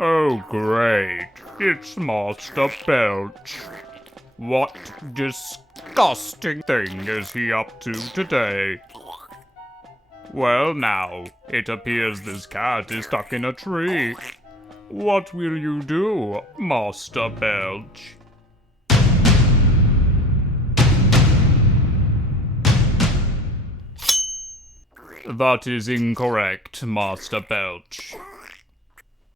Oh great, it's Master Belch. What disgusting thing is he up to today? Well now, it appears this cat is stuck in a tree. What will you do, Master Belch? That is incorrect, Master Belch.